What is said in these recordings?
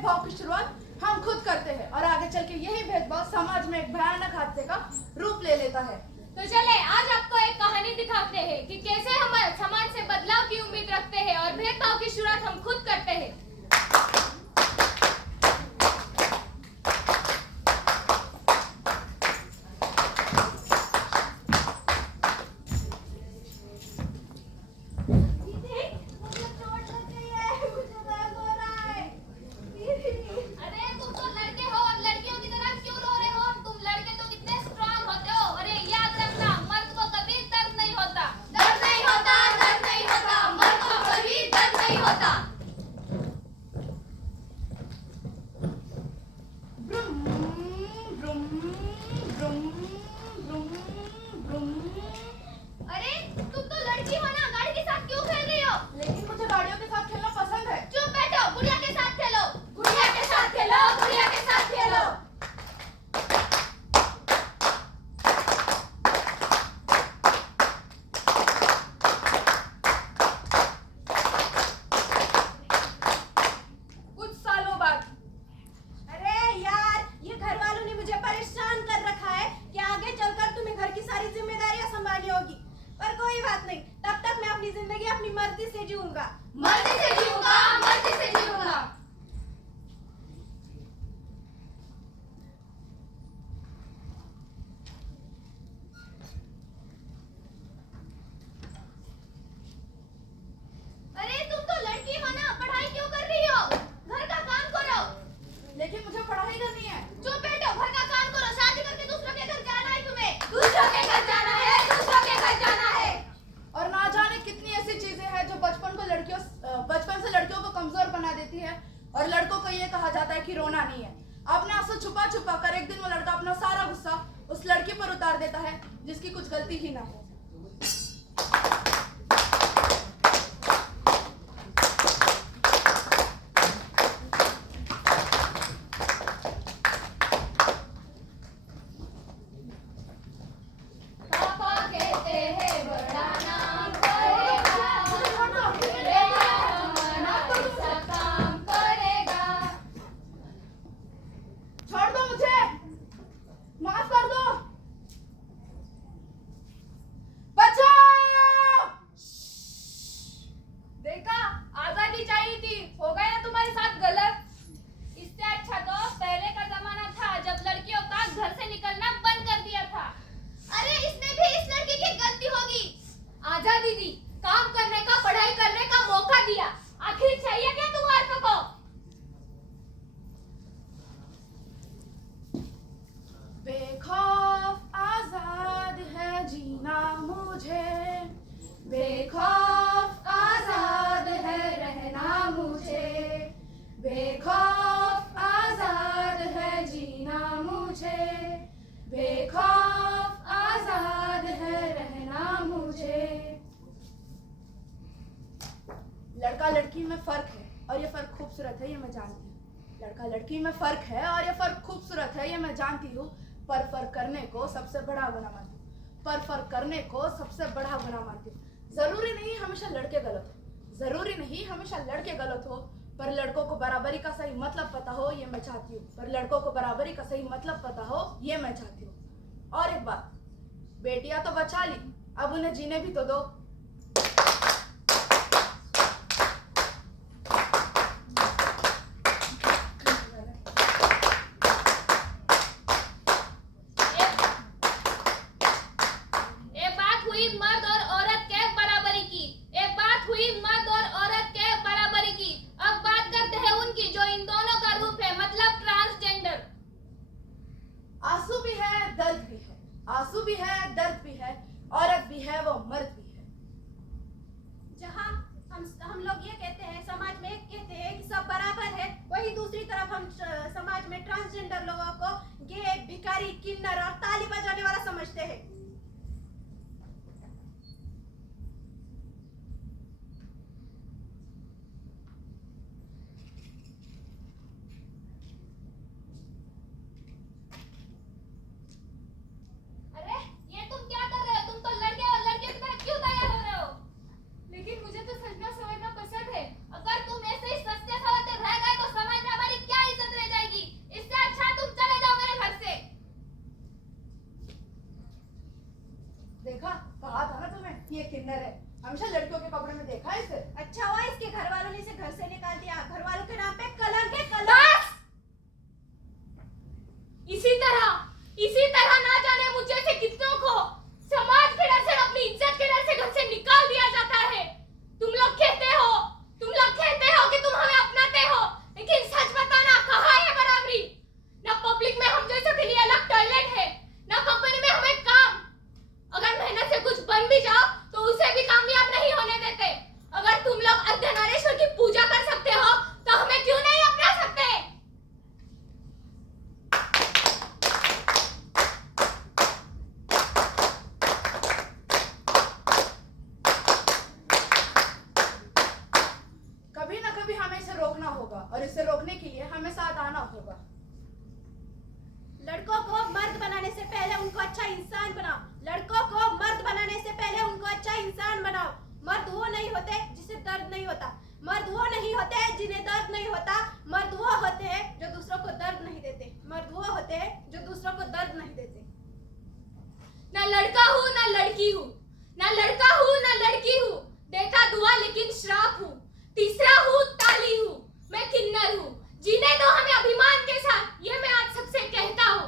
भेदभाव की शुरुआत हम खुद करते हैं और आगे चल के यही भेदभाव समाज में एक भयानक हादसे का रूप ले लेता है। तो चले आज आपको एक कहानी दिखाते हैं कि कैसे हम समाज से बदलाव की उम्मीद रखते हैं और भेदभाव की शुरुआत हम खुद करते हैं। मर्जी से जीऊंगा। अरे तुम तो लड़की हो ना, पढ़ाई क्यों कर रही हो? घर का काम करो। लेकिन मुझे पढ़ाई करनी है। चुप बैठो, घर का काम करो। शादी करके दूसरों के घर जाना है तुम्हें। दूसरों के घर जाना है, दूसरों के घर जाना है। और ना जाने कितनी ऐसी चीजें हैं जो बचपन से लड़कियों को कमजोर बना देती है और लड़कों को ये कहा जाता है कि रोना नहीं है। अपने आंसू छुपा छुपा कर एक दिन वो लड़का अपना सारा गुस्सा उस लड़की पर उतार देता है जिसकी कुछ गलती ही ना हो। बेखौफ आजाद है जीना मुझे, बेखौफ आजाद है रहना मुझे, बेखौफ आजाद है जीना मुझे, बेखौफ आजाद है रहना मुझे। लड़का लड़की में फर्क है और ये फर्क खूबसूरत है, ये मैं जानती हूँ। लड़का लड़की में फर्क है और ये फर्क खूबसूरत है, ये मैं जानती हूँ। पर फर्क करने को सबसे बड़ा गुनाह मानती हूँ, पर फर्क करने को सबसे बड़ा गुनाह मानती हूँ। जरूरी नहीं हमेशा लड़के गलत हो, जरूरी नहीं हमेशा लड़के गलत हो, पर लड़कों को बराबरी का सही मतलब पता हो ये मैं चाहती हूँ, पर लड़कों को बराबरी का सही मतलब पता हो ये मैं चाहती हूँ। और एक बात, बेटियां तो बचा ली, अब उन्हें जीने भी तो दो। आंसू भी है, दर्द भी है, औरत भी है, वो मर्द भी है। जहाँ हम लोग ये कहते हैं, समाज में कहते हैं कि सब बराबर है, वही दूसरी तरफ हम समाज में ट्रांसजेंडर लोगों को गे, भिखारी, किन्नर और ताली बजाने वाला समझते हैं। लेकिन मुझे तो सजना समझना पसंद है। अगर तुम ऐसे ही सस्ते सवरते रह गए तो समाज में हमारी क्या किन्नर है। हमेशा लड़कियों के कपड़े में देखा है इसे। अच्छा हुआ इसके घर वालों ने इसे घर से निकाल दिया। घर वालों के नाम पे कलंक है, कलंक। बस! इसी तरह ना जाने मुझे से कितनों को समाज के डर से, अपनी इज्जत के डर से घर से निकाल दिया जाता है। तुम लोग कहते हो कि तुम हमें अपनाते हो, लेकिन सच बताना कहाँ है बराबरी? ना पब्लिक में हम जैसों के लिए अलग टॉयलेट है, ना कंपनी में हमें काम। अगर मेहनत से कुछ बन भी जाओ तो उसे भी कामयाब नहीं होने देते। अगर तुम लोग अर्धनारीश्वर की पूजा कर सकते हो तो हमें क्यों नहीं अपना सकते? कभी ना कभी हमें इसे रोकना होगा और इसे रोकने के लिए हमें साथ आना होगा। लड़कों को मर्द बनाने से पहले उनको अच्छा इंसान बनाओ। लड़कों को मर्द बनाने से पहले उनको अच्छा इंसान बनाओ। मर्द वो नहीं होते जिसे दर्द नहीं होता। मर्द वो नहीं होते जिन्हें दर्द नहीं होता। मर्द वो होते हैं जो दूसरों को दर्द नहीं देते। मर्द वो होते हैं जो दूसरों को दर्द नहीं देते। ना लड़का हूँ ना लड़की हूँ, ना लड़का हूँ ना लड़की हूँ, देता दुआ लेकिन श्राप हूँ। तीसरा हूँ ताली हूँ, मैं किन्नर हूँ। जीने दो हमें अभिमान के साथ, ये मैं आज सबसे कहता हूँ।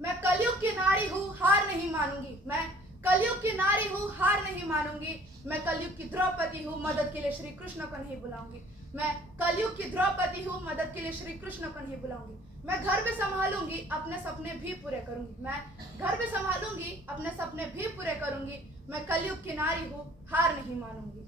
मैं कलयुग की नारी हूँ, हार नहीं मानूंगी। मैं कलयुग की नारी हूँ, हार नहीं मानूंगी। मैं कलयुग की द्रौपदी हूँ, मदद के लिए श्री कृष्ण को नहीं बुलाऊंगी। मैं कलयुग की द्रौपदी हूँ, मदद के लिए श्री कृष्ण को नहीं बुलाऊंगी। मैं घर भी संभालूंगी, अपने सपने भी पूरे करूंगी। मैं घर भी संभालूंगी, अपने सपने भी पूरे करूंगी। मैं कलयुग की नारी हूँ, हार नहीं मानूंगी।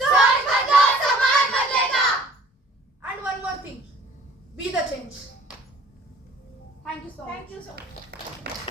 सच बदलो, समाज बदलेगा। And one more thing, be the change. Thank you so much. Thank you so much.